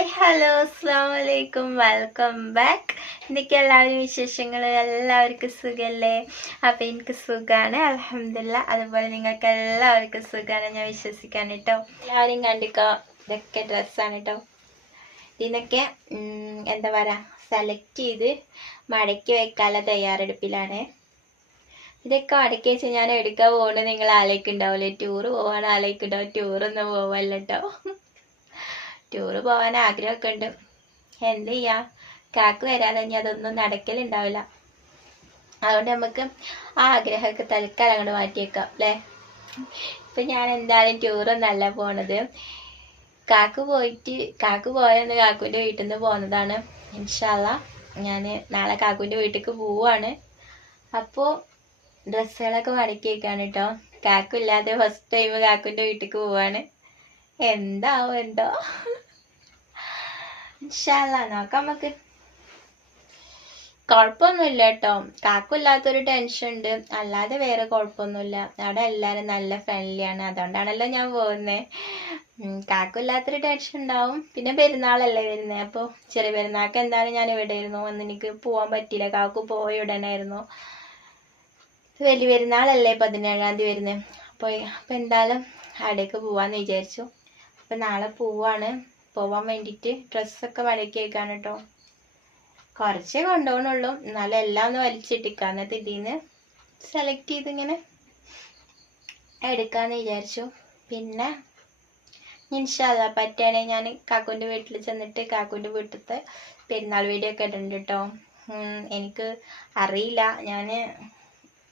Hi hello അസ്സാം വലൈക്കും welcome back എനിക്ക് എല്ലാവരും വിശേഷങ്ങൾ എല്ലാവർക്കും സുഖമല്ലേ അപ്പം എനിക്ക് സുഖമാണ് അലഹമില്ല അതുപോലെ നിങ്ങൾക്ക് എല്ലാവർക്കും സുഖമാണ് ഞാൻ വിശ്വസിക്കാൻ കേട്ടോ എല്ലാവരും കണ്ടിക്കോ? ഇതൊക്കെ ഡ്രസ്സാണ് കേട്ടോ ഇതിനൊക്കെ എന്താ പറയുക സെലക്ട് ചെയ്ത് മടക്കി വെക്കാനുള്ള തയ്യാറെടുപ്പിലാണ്. ഇതൊക്കെ മടക്കി വെച്ച് ഞാൻ എടുക്കാൻ പോകുന്നത് നിങ്ങൾ ആലോചിക്കുണ്ടാവില്ലേ ടൂറ് പോകാൻ ആലോചിക്കുണ്ടാവും ടൂറൊന്നും പോവല്ല കേട്ടോ ടൂറ് പോകാൻ ആഗ്രഹമൊക്കെ ഉണ്ട് എന്ത് ചെയ്യാ? കാക്ക് വരാതെ ഇനി അതൊന്നും നടക്കലുണ്ടാവില്ല. അതുകൊണ്ട് നമുക്ക് ആ ആഗ്രഹമൊക്കെ തൽക്കാലം അങ്ങോട്ട് മാറ്റിയേക്കാം അല്ലേ? ഇപ്പം ഞാൻ എന്തായാലും ടൂറൊന്നല്ല പോണത്. കാക്ക് പോയിട്ട് കാക്ക് പോയെന്ന് കാക്കുവിന്റെ വീട്ടിൽ നിന്ന് പോകുന്നതാണ് ഇൻഷാല്ല ഞാൻ നാളെ കാക്കുവിന്റെ വീട്ടിലേക്ക് പോവാണ്. അപ്പോൾ ഡ്രസ്സുകളൊക്കെ മടക്കി വെക്കാണ് കേട്ടോ കാക്കില്ലാതെ ഫസ്റ്റ് ടൈം കാക്കുവിന്റെ വീട്ടിലേക്ക് പോവാണ്. എന്താവും എന്തോ? ഇൻഷാല്ല നോക്കാം നമുക്ക് കുഴപ്പമൊന്നുമില്ല കേട്ടോ കാക്കില്ലാത്തൊരു ടെൻഷൻ ഉണ്ട് അല്ലാതെ വേറെ കുഴപ്പമൊന്നുമില്ല അവിടെ എല്ലാവരും നല്ല ഫ്രണ്ട്ലിയാണ് അതുകൊണ്ടാണല്ലോ ഞാൻ പോകുന്നത് കാക്കില്ലാത്തൊരു ടെൻഷൻ ഉണ്ടാവും. പിന്നെ പെരുന്നാളല്ലേ വരുന്നത് അപ്പോൾ ചെറിയ പെരുന്നാൾക്ക് എന്തായാലും ഞാൻ ഇവിടെ ആയിരുന്നു. അന്ന് എനിക്ക് പോകാൻ പറ്റിയില്ല. കാക്കു പോയ ഉടനായിരുന്നു വലിയ പെരുന്നാളല്ലേ പതിനേഴാം തീയതി വരുന്നത് അപ്പോൾ അപ്പോൾ എന്തായാലും അവിടേക്ക് പോവാന്ന് വിചാരിച്ചു. അപ്പോൾ നാളെ പോവാണ്. പോവാൻ വേണ്ടിയിട്ട് ഡ്രസ്സൊക്കെ മടക്കി വെക്കാണ് കേട്ടോ കുറച്ചേ കൊണ്ടുപോകണുള്ളൂ എന്നാലും എല്ലാം ഒന്ന് വലിച്ചിട്ടിക്കാം. എന്നിട്ട് ഇതിൽ നിന്ന് സെലക്ട് ചെയ്ത് ഇങ്ങനെ എടുക്കാന്ന് വിചാരിച്ചു. പിന്നെ ഇൻഷാല്ല പറ്റുകയാണെങ്കിൽ ഞാൻ കാക്കുന്റെ വീട്ടിൽ ചെന്നിട്ട് കാക്കുന്റെ വീട്ടിലത്തെ പെരുന്നാൾ വീഡിയോ ഒക്കെ ഇടുന്നുണ്ട് കേട്ടോ എനിക്ക് അറിയില്ല. ഞാൻ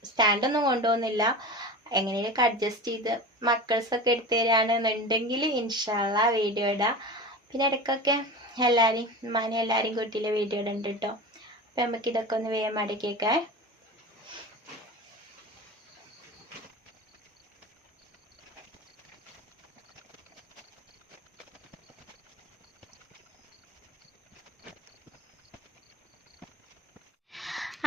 സ്റ്റാൻഡൊന്നും കൊണ്ടുപോകുന്നില്ല. എങ്ങനെയൊക്കെ അഡ്ജസ്റ്റ് ചെയ്ത് മക്കൾസൊക്കെ എടുത്തു തരികയാണെന്നുണ്ടെങ്കിൽ ഇൻഷാല്ല വീഡിയോ ഇടാം. പിന്നെ ഇടയ്ക്കൊക്കെ എല്ലാവരെയും ഉമ്മാനെ എല്ലാവരെയും കൂട്ടിയിലെ വീഡിയോ ഇടുന്നുണ്ട് കേട്ടോ അപ്പം നമുക്ക് ഇതൊക്കെ ഒന്ന് വേഗം മടക്കിയേക്കേ.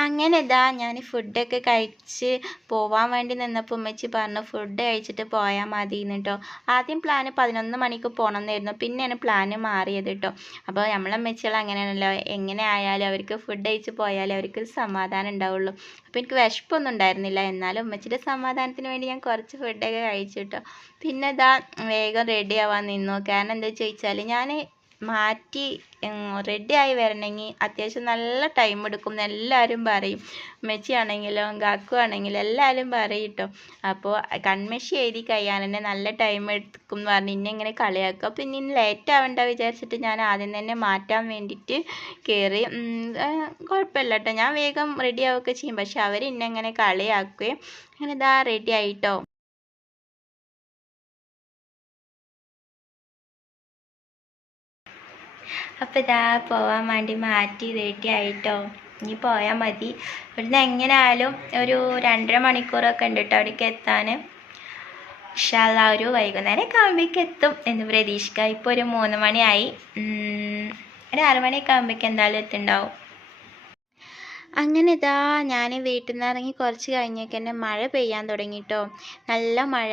അങ്ങനെ ഇതാ ഞാൻ ഫുഡൊക്കെ കഴിച്ച് പോവാൻ വേണ്ടി നിന്നപ്പോൾ ഉമ്മച്ചി പറഞ്ഞു ഫുഡ് കഴിച്ചിട്ട് പോയാൽ മതി കേട്ടോ ആദ്യം പ്ലാൻ പതിനൊന്ന് മണിക്ക് പോകണം എന്നായിരുന്നു പിന്നെയാണ് പ്ലാന് മാറിയത് കേട്ടോ അപ്പോൾ നമ്മളെ അമ്മച്ചികൾ അങ്ങനെയാണല്ലോ. എങ്ങനെ ആയാലും അവർക്ക് ഫുഡ് കഴിച്ച് പോയാലും അവർക്ക് സമാധാനം ഉണ്ടാവുള്ളൂ. അപ്പോൾ എനിക്ക് വിശപ്പൊന്നും ഉണ്ടായിരുന്നില്ല. എന്നാലും ഉമ്മച്ചിയുടെ സമാധാനത്തിന് വേണ്ടി ഞാൻ കുറച്ച് ഫുഡൊക്കെ കഴിച്ചു കേട്ടോ പിന്നെ ഇതാ വേഗം റെഡി ആവാൻ നിന്നു. കാരണം എന്താ ചോദിച്ചാൽ ഞാൻ മാറ്റി റെഡി ആയി വരണമെങ്കിൽ അത്യാവശ്യം നല്ല ടൈം എടുക്കും എല്ലാവരും പറയും. മെച്ചിയാണെങ്കിലും കാക്കു ആണെങ്കിലും എല്ലാവരും പറയും കേട്ടോ അപ്പോൾ കൺമഷി എഴുതി കഴിയാൻ തന്നെ നല്ല ടൈം എടുക്കും എന്ന് പറഞ്ഞ് ഇന്നെ ഇങ്ങനെ കളിയാക്കും. അപ്പോൾ ഇനി ലേറ്റ് ആവണ്ട വിചാരിച്ചിട്ട് ഞാൻ ആദ്യം തന്നെ മാറ്റാൻ വേണ്ടിയിട്ട് കയറി കുഴപ്പമില്ല കേട്ടോ ഞാൻ വേഗം റെഡി ആവുകയൊക്കെ ചെയ്യും. പക്ഷെ അവർ ഇന്നെങ്ങനെ കളിയാക്കുകയും അങ്ങനെ ഇതാ റെഡി ആയിട്ടോ അപ്പോൾ ഇതാ പോവാൻ വേണ്ടി മാറ്റി റെഡി ആയിട്ടോ. ഇനി പോയാൽ മതി. ഇവിടുന്ന് എങ്ങനെ ആയാലും ഒരു രണ്ടര മണിക്കൂറൊക്കെ ഉണ്ട് കേട്ടോ അവിടേക്ക് എത്താൻ ഇഷാല്ല ഒരു വൈകുന്നേരം ആകുമ്പോഴേക്ക് എത്തും എന്ന് പ്രതീക്ഷിക്കാം. ഇപ്പോൾ ഒരു മൂന്ന് മണിയായി. ഒരു ആറുമണിയൊക്കെ ആകുമ്പോഴേക്ക് എന്തായാലും എത്തുണ്ടാവും. അങ്ങനെ ഇതാ ഞാൻ വീട്ടിൽ നിന്ന് ഇറങ്ങി കുറച്ച് കഴിഞ്ഞേക്ക് തന്നെ മഴ പെയ്യാൻ തുടങ്ങിട്ടോ. നല്ല മഴ.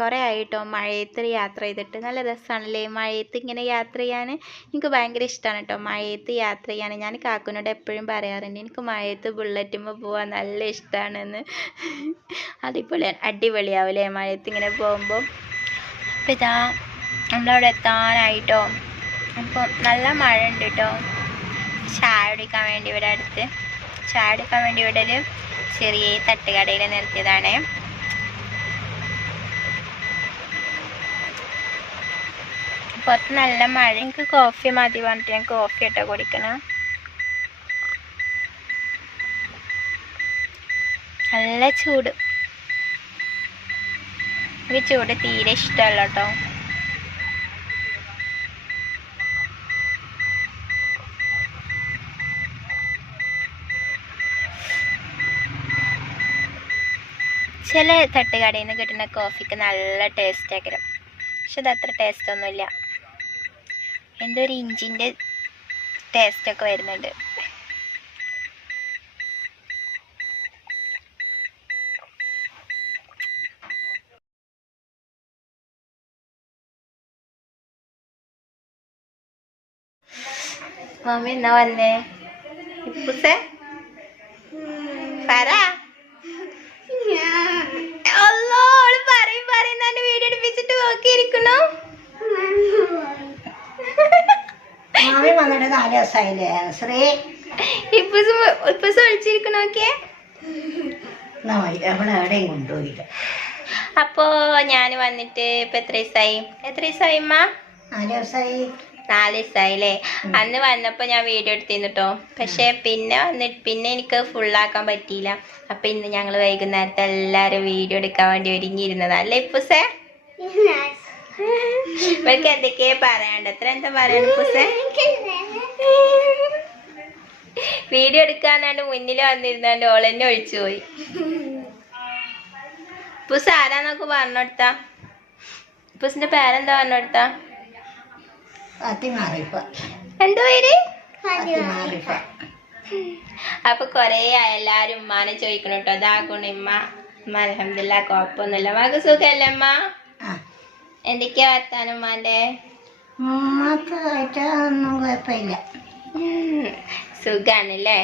കുറേ ആയിട്ടോ മഴയത്ത് യാത്ര ചെയ്തിട്ട്. നല്ല രസമാണല്ലേ മഴയത്ത് ഇങ്ങനെ യാത്ര ചെയ്യാൻ എനിക്ക് ഭയങ്കര ഇഷ്ടമാണ് കേട്ടോ മഴയത്ത് യാത്ര ചെയ്യാൻ ഞാൻ കാക്കുനോട് എപ്പോഴും പറയാറുണ്ട് എനിക്ക് മഴയത്ത് ബുള്ളറ്റുമ്പോൾ പോകാൻ നല്ല ഇഷ്ടമാണെന്ന് അടിപൊളി അടിപൊളിയാവില്ലേ മഴയത്ത് ഇങ്ങനെ പോകുമ്പോൾ അപ്പോൾ ഇതാ നമ്മളവിടെ എത്താനായിട്ടോ. അപ്പോൾ നല്ല മഴ ഉണ്ട് കേട്ടോ ചായ കുടിക്കാൻ വേണ്ടി ഇവിടെ അടുത്ത്. ചായ എടുക്കാൻ വേണ്ടി ഇവിടെ ഒരു ചെറിയ തട്ടുകടയിൽ നിർത്തിയതാണ്. പുറത്ത് നല്ല മഴ എനിക്ക് കോഫി മതി പറഞ്ഞിട്ട് ഞാൻ കോഫി ഇട്ടോ കുടിക്കണം. നല്ല ചൂട്. എനിക്ക് ചൂട് തീരെ ഇഷ്ടമല്ല കേട്ടോ. ചില തട്ടുകടയിൽ നിന്ന് കിട്ടുന്ന കോഫിക്ക് നല്ല ടേസ്റ്റ് ആക്കരം. പക്ഷെ അത് അത്ര ടേസ്റ്റ് ഒന്നുമില്ല. എന്തോ ഒരു ഇഞ്ചിന്റെ ടേസ്റ്റൊക്കെ വരുന്നുണ്ട്. മമ്മി എന്നാ വന്നേ? ഇപ്പുസേ പറ അല്ലോ ഓൾ പറയും പറയും എന്നെ വീഡിയോ എടുപ്പിച്ചിട്ട് നോക്കിയിരിക്കണു മാമി വന്നിട്ട് നാല് ദിവസമായില്ലേ ശ്രീ. ഇപ്പൊ ഇപ്പൊ ഒളിച്ചിരിക്കണ നോക്കിയേ അവിടെ എവിടെയും കൊണ്ടുപോയില്ല. അപ്പോ ഞാൻ വന്നിട്ട് ഇപ്പൊ എത്ര ദിവസമായി എത്ര ദിവസമായി അമ്മ നാല് ദിവസമായി നാല് ദിവസമായി അല്ലേ അന്ന് വന്നപ്പോ ഞാൻ വീഡിയോ എടുത്തിരുന്നു കേട്ടോ പക്ഷെ പിന്നെ വന്നിട്ട് പിന്നെ എനിക്ക് ഫുള്ളാക്കാൻ പറ്റിയില്ല. അപ്പൊ ഇന്ന് ഞങ്ങൾ വൈകുന്നേരത്തെ എല്ലാരും വീഡിയോ എടുക്കാൻ വേണ്ടി ഒരുങ്ങിയിരുന്നതാ. അല്ലേ ഇപ്പുസേ ഇവർക്ക് എന്തൊക്കെയാ പറയണ്ട? എത്ര എന്താ പറയണ്ട വീഡിയോ എടുക്കാന്നാണ്ട് മുന്നിൽ വന്നിരുന്നാണ്ട് എന്നെ ഒഴിച്ചു പോയി. പുസ് ആരാന്നൊക്കെ പറഞ്ഞെടുത്താ പുസിന്റെ പേരെന്താ പറഞ്ഞെടുത്താ എന്തോ പേര്? അപ്പൊ കൊറേ എല്ലാരും ഉമ്മാനെ ചോദിക്കണം കേട്ടോ അതാക്കണം ഉമ്മ ഉമ്മ അലഹമില്ല കുഴപ്പമൊന്നുമില്ല മക സുഖല്ലേ അമ്മ എന്തൊക്കെയാ വർത്താനം ഉമ്മാന്റെ? ഉമ്മക്കായിട്ട് ഒന്നും കുഴപ്പമില്ല. സുഖാണല്ലേ?